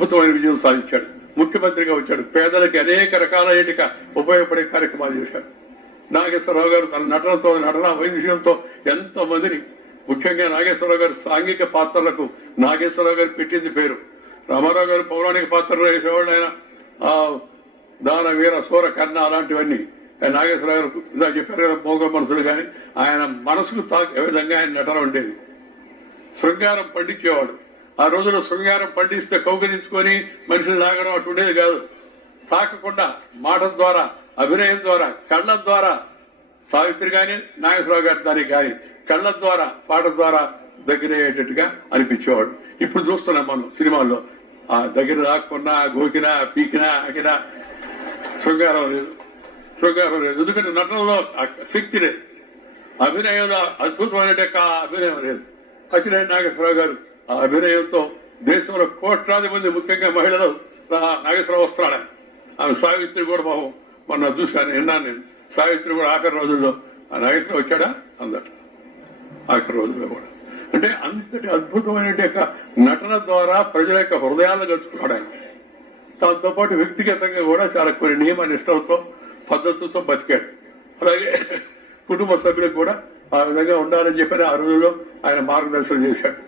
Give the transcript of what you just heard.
అద్భుతమైన విజయం సాధించాడు. ముఖ్యమంత్రిగా వచ్చాడు. పేదలకి అనేక రకాలైన ఉపయోగపడే కార్యక్రమాలు చేశాడు. నాగేశ్వరరావు గారు తన నటనతో, నటన వైవిధ్యంతో ఎంతో మందిని, ముఖ్యంగా నాగేశ్వరరావు గారి సాంఘిక పాత్రలకు నాగేశ్వరరావు గారు పెట్టింది పేరు. రామారావు గారు పౌరాణిక పాత్రలు వేసేవాళ్ళు. ఆయన దాన, వీర, సూర, కర్ణ అలాంటివన్నీ. నాగేశ్వరరావు గారు ఇలా చెప్పారు కదా, మోగ మనసులు. కానీ ఆయన మనసుకు తాకే విధంగా ఆయన నటన ఉండేది. శృంగారం పండించేవాడు. ఆ రోజుల్లో శృంగారం పండిస్తే కౌగిలించుకొని మనిషిని లాగడం అటు ఉండేది కాదు. తాకకుండా మాట ద్వారా, అభినయం ద్వారా, కళ్ళ ద్వారా, సావిత్రి గాని నాగేశ్వరరావు గారి దానికి కానీ కళ్ళ ద్వారా, పాట ద్వారా దగ్గరయ్యేటట్టుగా అనిపించేవాడు. ఇప్పుడు చూస్తున్నాం మనం సినిమాల్లో, ఆ దగ్గర రాకున్నా, గోకినా, పీకినా, ఆకినా శృంగారం లేదు. ఎందుకంటే నటనలో శక్తి లేదు, అభినయంలో అద్భుతమైన అభినయం లేదు. అఖిలేని నాగేశ్వరరావు గారు ఆ అభినయంతో దేశంలో కోట్లాది మంది, ముఖ్యంగా మహిళలు నాగేశ్వరరావు వస్తున్నాడు. ఆమె సావిత్రి కూడా పాపం మొన్న చూశాను, విన్నాను నేను. సావిత్రి కూడా ఆఖరి రోజుల్లో ఆ నాగేశ్వరరావు వచ్చాడా అందట, ఆఖరి రోజుల్లో కూడా. అంటే అంతటి అద్భుతమైన నటన ద్వారా ప్రజల యొక్క హృదయాలను గడుచుకున్నాడు ఆయన. దాంతో పాటు వ్యక్తిగతంగా కూడా చాలా కొన్ని నియమ నిష్టలతో, పద్ధతులతో బతికాడు. అలాగే కుటుంబ సభ్యులకు కూడా ఆ విధంగా ఉండాలని చెప్పి ఆ రోజుల్లో ఆయన మార్గదర్శనం చేశాడు.